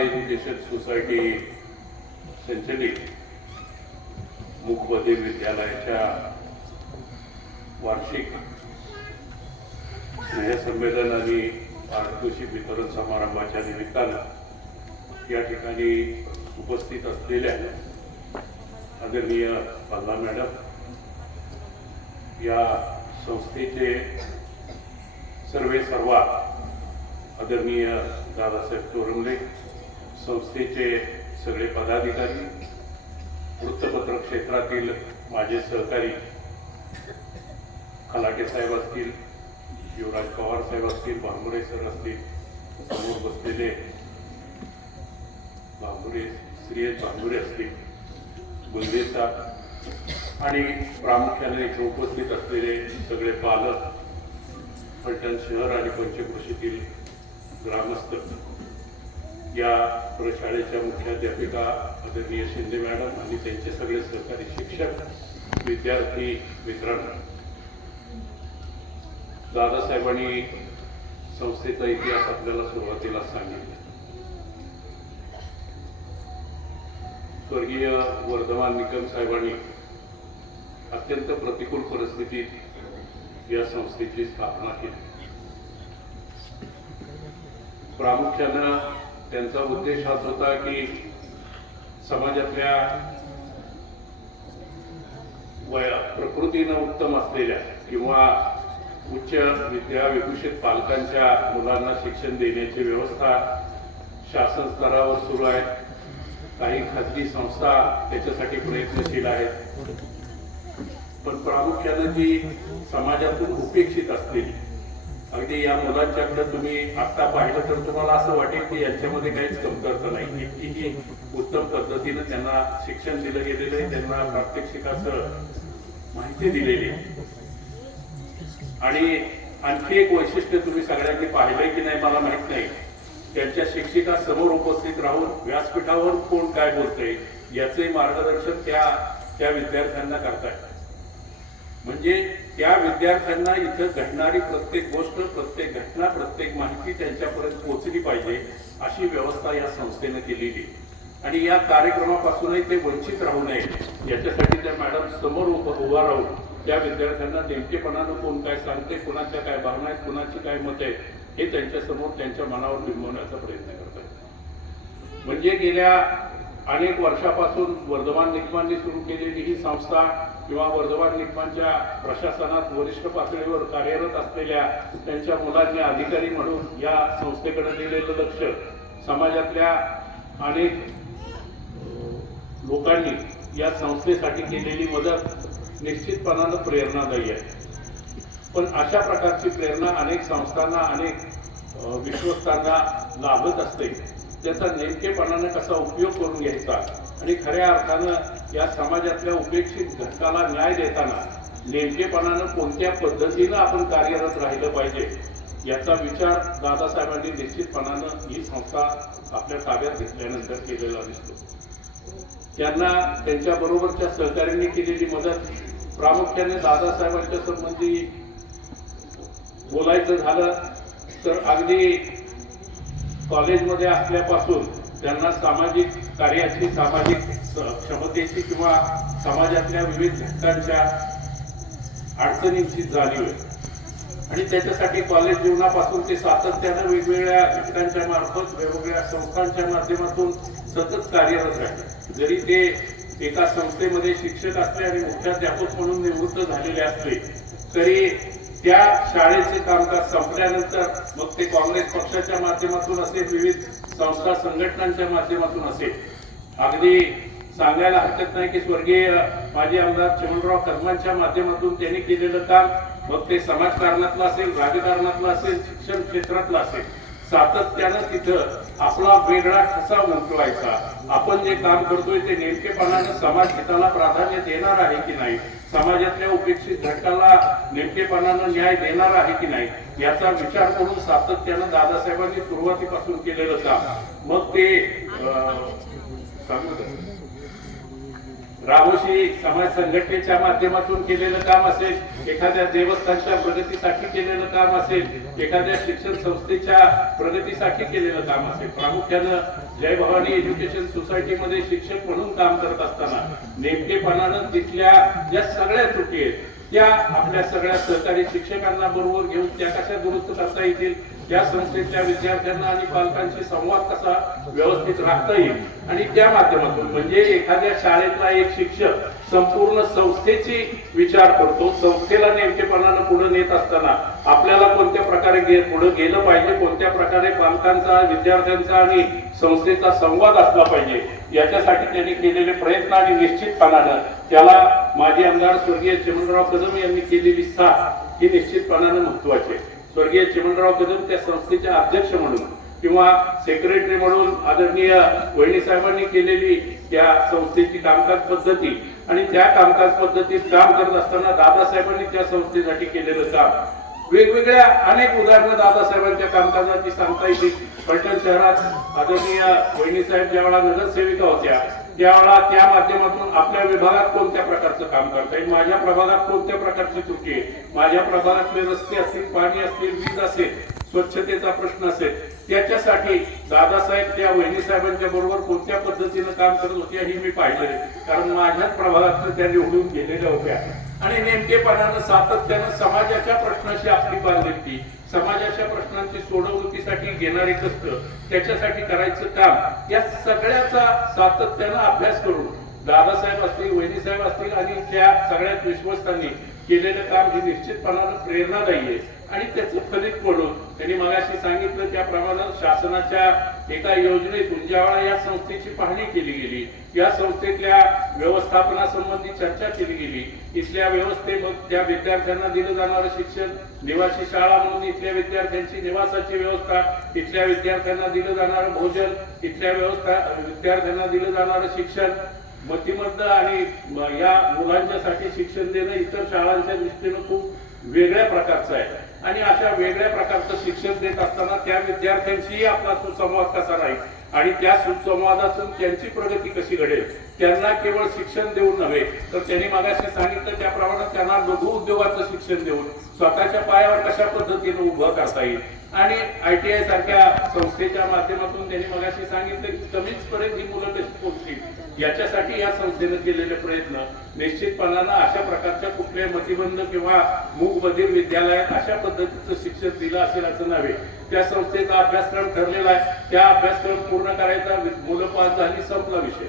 Education society संचलित मूकबधिर विद्यालयाच्या वार्षिक स्नेहसंमेलन आणि पारितोषिक वितरण समारंभाच्या निमित्तानं या ठिकाणी उपस्थित असलेल्या आदरणीय पल्ला मॅडम, या संस्थेचे सर्वा आदरणीय दादासाहेब चोरमले, संस्थेचे सगळे पदाधिकारी, वृत्तपत्र क्षेत्रातील माझे सहकारी खलाटे साहेब असतील, युवराज पवार साहेब असतील, भांबुरे सर असतील, समोर बसलेले श्रीयश भांबुरे असतील, गुंजे साहेब आणि प्रामुख्याने इथे उपस्थित असलेले सगळे पालक, फलटण शहर आणि पंचक्रोशीतील ग्रामस्थ, या प्रशाळेच्या मुख्याध्यापिका आदरणीय शिंदे मॅडम आणि त्यांचे सगळे सहकारी शिक्षक, विद्यार्थी मित्रांनो, दादासाहेबांनी संस्थेचा इतिहास आपल्याला सुरुवातीला सांगितला. स्वर्गीय वर्धमान निकम साहेबांनी अत्यंत प्रतिकूल परिस्थितीत या संस्थेची स्थापना केली. प्रामुख्यानं त्यांचा उद्देश हाच होता की समाजातल्या प्रकृतीनं उत्तम असलेल्या किंवा उच्च विद्याविभूषित पालकांच्या मुलांना शिक्षण देण्याची व्यवस्था शासन स्तरावर सुरू आहे. काही खाजगी संस्था त्याच्यासाठी प्रयत्नशील आहेत, पण प्रामुख्यानं जी समाजातून उपेक्षित असलेली, अगदी या मुलांच्याकडे तुम्ही आता पाहिलं तर तुम्हाला असं वाटेल की यांच्यामध्ये काहीच कमतरता नाही, इतकी उत्तम पद्धतीनं त्यांना शिक्षण दिलं गेलेलं आहे, त्यांना प्रात्यक्षिकाचं माहिती दिलेली आहे. आणि आणखी एक वैशिष्ट्य तुम्ही सगळ्यांनी पाहिलंय की नाही मला माहित नाही, त्यांच्या शिक्षिका समोर उपस्थित राहून व्यासपीठावर कोण काय बोलतंय याचे मार्गदर्शन त्या विद्यार्थ्यांना करतायत. म्हणजे त्या विद्यार्थ्यांना इथं घडणारी प्रत्येक गोष्ट, प्रत्येक घटना, प्रत्येक माहिती त्यांच्यापर्यंत पोहोचली पाहिजे अशी व्यवस्था या संस्थेने केलेली. आणि या कार्यक्रमापासूनही ते वंचित राहू नये याच्यासाठी त्या मॅडम समोर उभा राहून त्या विद्यार्थ्यांना नेमकेपणानं कोण काय सांगते, कुणाच्या काय भावना आहेत, कुणाची काय मत आहे, हे त्यांच्यासमोर त्यांच्या मनावर बिंबवण्याचा प्रयत्न करतात. म्हणजे गेल्या अनेक वर्षापासून वर्धमान निकमांनी सुरू केलेली ही संस्था किंवा वर्धमान निकमांच्या प्रशासनात वरिष्ठ पातळीवर कार्यरत असलेल्या त्यांच्या मुलांनी अधिकारी म्हणून या संस्थेकडे दिलेलं लक्ष, समाजातल्या अनेक लोकांनी या संस्थेसाठी केलेली मदत निश्चितपणानं प्रेरणादायी आहे. पण अशा प्रकारची प्रेरणा अनेक संस्थांना, अनेक विश्वस्तांना लाभत असते. त्याचा नेमकेपणानं कसा उपयोग करून घ्यायचा आणि खऱ्या अर्थानं या समाजातल्या उपेक्षित घटकाला न्याय देताना नेमकेपणानं कोणत्या पद्धतीनं आपण कार्यरत राहिलं पाहिजे याचा विचार दादासाहेबांनी निश्चितपणानं ही संस्था आपल्या ताब्यात घेतल्यानंतर केलेला दिसतो. त्यांना त्यांच्या बरोबरच्या सहकार्यांनी केलेली मदत, प्रामुख्याने दादासाहेबांच्या संबंधी बोलायचं झालं तर अगदी कॉलेजमध्ये असल्यापासून त्यांना सामाजिक कार्याची, सामाजिक क्षमतेची किंवा समाजातल्या विविध घटकांच्या अडचणींची जाणीव आहे. आणि त्याच्यासाठी कॉलेज जीवनापासून ते सातत्यानं वेगवेगळ्या घटकांच्या मार्फत, वेगवेगळ्या संस्थांच्या माध्यमातून सतत कार्यरत राहिले. जरी ते एका संस्थेमध्ये शिक्षक असले आणि मुख्याध्यापक म्हणून निवृत्त झालेले असले तरी त्या शाळेचे कामकाज संपल्यानंतर मग ते काँग्रेस पक्षाच्या माध्यमातून असेल, विविध संस्था संघटनांच्या माध्यमातून असेल, अगदी सांगायला हरकत नाही की स्वर्गीय माजी आमदार चिमणराव कदमांच्या माध्यमातून त्यांनी केलेलं काम, मग ते समाजकारणातलं असेल, राजकारणातलं असेल, शिक्षण क्षेत्रातलं असेल, सातत्यानं तिथं आपला वेगळा ठसा उमटवायचा. आपण जे काम करतोय ते नेमकेपणानं समाज हिताला प्राधान्य देणार आहे की नाही, समाजातल्या उपेक्षित घटकाला नेमकेपणानं न्याय देणार आहे की नाही याचा विचार करून सातत्यानं दादासाहेबांनी सुरुवातीपासून केलेलं काम, मग ते रामोशी समाज संघटनेच्या माध्यमातून केलेलं काम असेल, एखाद्या देवस्थानच्या प्रगतीसाठी केलेलं काम असेल, एखाद्या शिक्षण संस्थेच्या प्रगतीसाठी केलेलं काम असेल, प्रामुख्यानं जय भवानी एज्युकेशन सोसायटीमध्ये शिक्षक म्हणून काम करत असताना नेमकेपणानं तिथल्या ज्या सगळ्या त्रुटी आहेत त्या आपल्या सगळ्या सहकारी शिक्षकांना बरोबर घेऊन त्या कशा दुरुस्त करता येतील, त्या संस्थेच्या विद्यार्थ्यांना आणि पालकांशी संवाद कसा व्यवस्थित राखता येईल आणि त्या माध्यमातून म्हणजे एखाद्या शाळेतला एक शिक्षक संपूर्ण संस्थेची विचार करतो, संस्थेला नेमकेपणानं पुढे नेत असताना आपल्याला कोणत्या प्रकारे पुढे गेलं पाहिजे, कोणत्या प्रकारे पालकांचा, विद्यार्थ्यांचा आणि संस्थेचा संवाद असला पाहिजे, याच्यासाठी त्यांनी केलेले प्रयत्न आणि निश्चितपणानं त्याला माजी आमदार स्वर्गीय चिमणराव कदम यांनी केलेली साथ ही निश्चितपणानं महत्वाची आहे. स्वर्गीय चिमणराव कदम त्या संस्थेचे अध्यक्ष म्हणून किंवा सेक्रेटरी म्हणून आदरणीय वहिनी साहेबांनी केलेली त्या संस्थेची कामकाज पद्धती आणि त्या कामकाज पद्धतीत काम करत असताना दादासाहेबांनी त्या संस्थेसाठी केलेलं काम, वेगवेगळ्या अनेक उदाहरणं दादासाहेबांच्या कामकाजाची सांगता येतील. फलटण शहरात आदरणीय वहिनी साहेब ज्यावेळा नगरसेविका होत्या त्यावेळा त्या माध्यमातून आपल्या विभागात कोणत्या प्रकारचं काम करता येईल, माझ्या प्रभागात कोणत्या प्रकारची त्रुटी आहे, माझ्या प्रभागातले रस्ते असतील, पाणी असतील, वीज असेल, स्वच्छतेचा प्रश्न असेल, त्याच्यासाठी दादासाहेब त्या वहिनी साहेबांच्या बरोबर कोणत्या पद्धतीनं काम करत होत्या ही मी पाहिलं, कारण माझ्याच प्रभागात त्या निवडून गेलेल्या होत्या आणि नेमकेपणानं सातत्यानं समाजाच्या प्रश्नाशी आपली बांधिलकी, समाजाच्या प्रश्नांची सोडवणुकीसाठी घेणारे कष्ट, त्याच्यासाठी करायचं काम, या सगळ्याचा सातत्यानं अभ्यास करून दादासाहेब असतील, वहिनी साहेब असतील आणि त्या सगळ्याच विश्वस्तांनी केलेलं काम हे निश्चितपणानं प्रेरणादायी आहे आणि त्याचं फलित पडून त्यांनी मगाशी सांगितलं त्याप्रमाणे शासनाच्या एका योजनेतून ज्यावेळा या संस्थेची पाहणी केली गेली, या संस्थेतल्या व्यवस्थापनासंबंधी चर्चा केली गेली, इथल्या व्यवस्थेमध्ये त्या विद्यार्थ्यांना दिलं जाणारं शिक्षण, निवासी शाळा म्हणून इथल्या विद्यार्थ्यांची निवासाची व्यवस्था, इथल्या विद्यार्थ्यांना दिलं जाणारं भोजन, इथल्या विद्यार्थ्यांना दिलं जाणारं शिक्षण, मतिमंद आणि या मुलांच्यासाठी शिक्षण देणं इतर शाळांच्या दृष्टीनं खूप वेगळ्या प्रकारचं आहे आणि अशा वेगळ्या प्रकारचं शिक्षण देत असताना त्या विद्यार्थ्यांशीही आपला सुसंवाद कसा राहील आणि त्या सुसंवादातून त्यांची प्रगती कशी घडेल, त्यांना केवळ शिक्षण देऊन नव्हे तर त्यांनी मागाशी सांगितलं त्याप्रमाणे त्यांना लघु उद्योगाचं शिक्षण देऊन स्वतःच्या पायावर कशा पद्धतीने उभं करता येईल आणि ITI सारख्या संस्थेच्या माध्यमातून त्यांनी मगाशी सांगितलं की कमीच पर्यंत ही मुलं कशी पोहोचतील याच्यासाठी या संस्थेने केलेले प्रयत्न निश्चितपणानं अशा प्रकारच्या कुठल्या मतिबंध किंवा मूकबधीर विद्यालयात अशा पद्धतीचं शिक्षण दिलं असेल असं नव्हे. त्या संस्थेचा अभ्यासक्रम ठरलेला आहे, त्या अभ्यासक्रम पूर्ण करायचा, मुलं पास झाली, संपला विषय.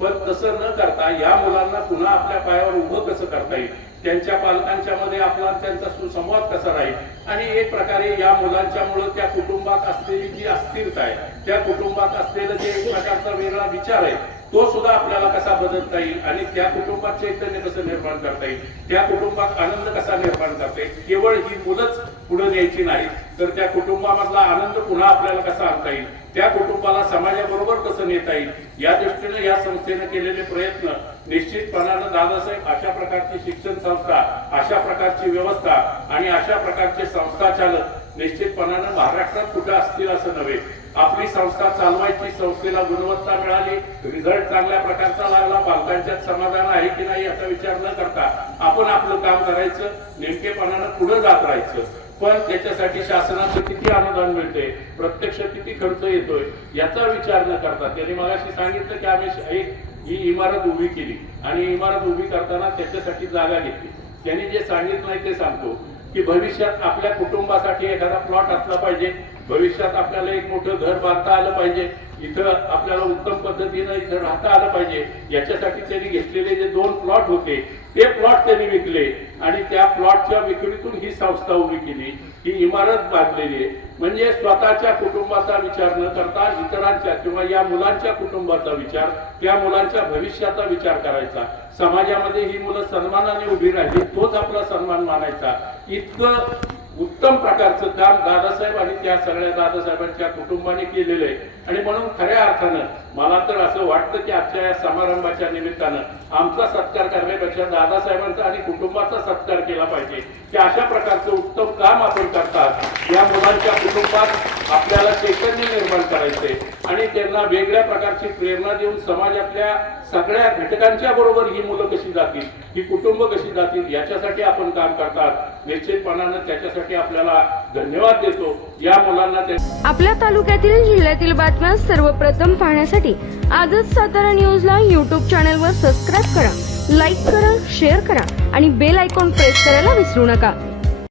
पण तसं न करता या मुलांना पुन्हा आपल्या पायावर उभं कसं करता येईल, त्यांच्या पालकांच्या मध्ये आपला त्यांचा सुसंवाद कसा राहील आणि एक प्रकारे या मुलांच्या मुळे त्या कुटुंबात असलेली जी अस्थिरता आहे, त्या कुटुंबात असलेलं जे एक प्रकारचा वेगळा विचार आहे तो सुद्धा आपल्याला कसा बदलता येईल आणि त्या कुटुंबात चैतन्य कसं निर्माण करता येईल, त्या कुटुंबात आनंद कसा निर्माण करता येईल. केवळ ही मुलंच पुढे न्यायची नाही तर त्या कुटुंबामधला आनंद पुन्हा आपल्याला कसा आणता येईल, त्या कुटुंबाला समाजाबरोबर कसं नेता येईल, या दृष्टीने या संस्थेने केलेले प्रयत्न निश्चितपणानं दादासाहेब अशा प्रकारची शिक्षण संस्था, अशा प्रकारची व्यवस्था आणि अशा प्रकारचे संस्था चालक निश्चितपणानं महाराष्ट्रात कुठे असतील असं नव्हे. आपली संस्था चालवायची, संस्थेला गुणवत्ता मिळाली, रिझल्ट चांगल्या प्रकारचा लागला, पालकांच्यात समाधान आहे की नाही याचा विचार न करता आपण आपलं काम करायचं, नेमकेपणानं पुढे जात राहायचं. पण त्याच्यासाठी शासनाचं किती अनुदान मिळते, प्रत्यक्ष किती खर्च येतोय याचा विचार न करता त्यांनी मगाशी सांगितलं की आम्ही एक ही इमारत उभी केली आणि इमारत उभी करताना त्याच्यासाठी जागा घेतली. त्यांनी जे सांगितलं नाही ते सांगतो की भविष्यात आपल्या कुटुंबासाठी एखादा प्लॉट असला पाहिजे, भविष्यात आपल्याला एक मोठं घर बांधता आलं पाहिजे, इथं आपल्याला उत्तम पद्धतीनं इथं राहता आलं पाहिजे, याच्यासाठी त्यांनी घेतलेले जे 2 प्लॉट होते ते प्लॉट त्यांनी विकले आणि त्या प्लॉटच्या विक्रीतून ही संस्था उभी केली, ही इमारत बांधलेली आहे. म्हणजे स्वतःच्या कुटुंबाचा विचार न करता इतरांच्या किंवा या मुलांच्या कुटुंबाचा विचार, त्या मुलांच्या भविष्याचा विचार करायचा, समाजामध्ये ही मुलं सन्मानाने उभी राहिली तोच आपला सन्मान मानायचा. इतकं उत्तम प्रकारचं काम दादासाहेब आणि त्या सगळ्या दादासाहेबांच्या कुटुंबाने केलेलं आहे आणि म्हणून खऱ्या अर्थानं मला तर असं वाटतं की आजच्या या समारंभाच्या निमित्तानं आमचा सत्कार करण्यापेक्षा दादासाहेबांचा आणि कुटुंबाचा सत्कार केला पाहिजे की अशा प्रकारचं उत्तम काम आपण करतात. या मुलांच्या कुटुंबात आपल्याला चैतन्य निर्माण करायचे आणि त्यांना वेगळ्या प्रकारची प्रेरणा देऊन समाजातल्या सगळ्या घटकांच्या बरोबर ही मुलं कशी जातील, ही कुटुंब कशी जातील, याच्यासाठी आपण काम करतात. निश्चितपणानं त्याच्यासाठी आपल्याला धन्यवाद देतो. या मुलांना आपल्या तालुक्यातील जिल्ह्यातील बातम्या सर्वप्रथम पाहण्यासाठी आजच सातारा न्यूजला YouTube चॅनलवर सबस्क्राईब करा, लाईक करा, शेअर करा आणि बेल आयकॉन प्रेस करायला विसरू नका.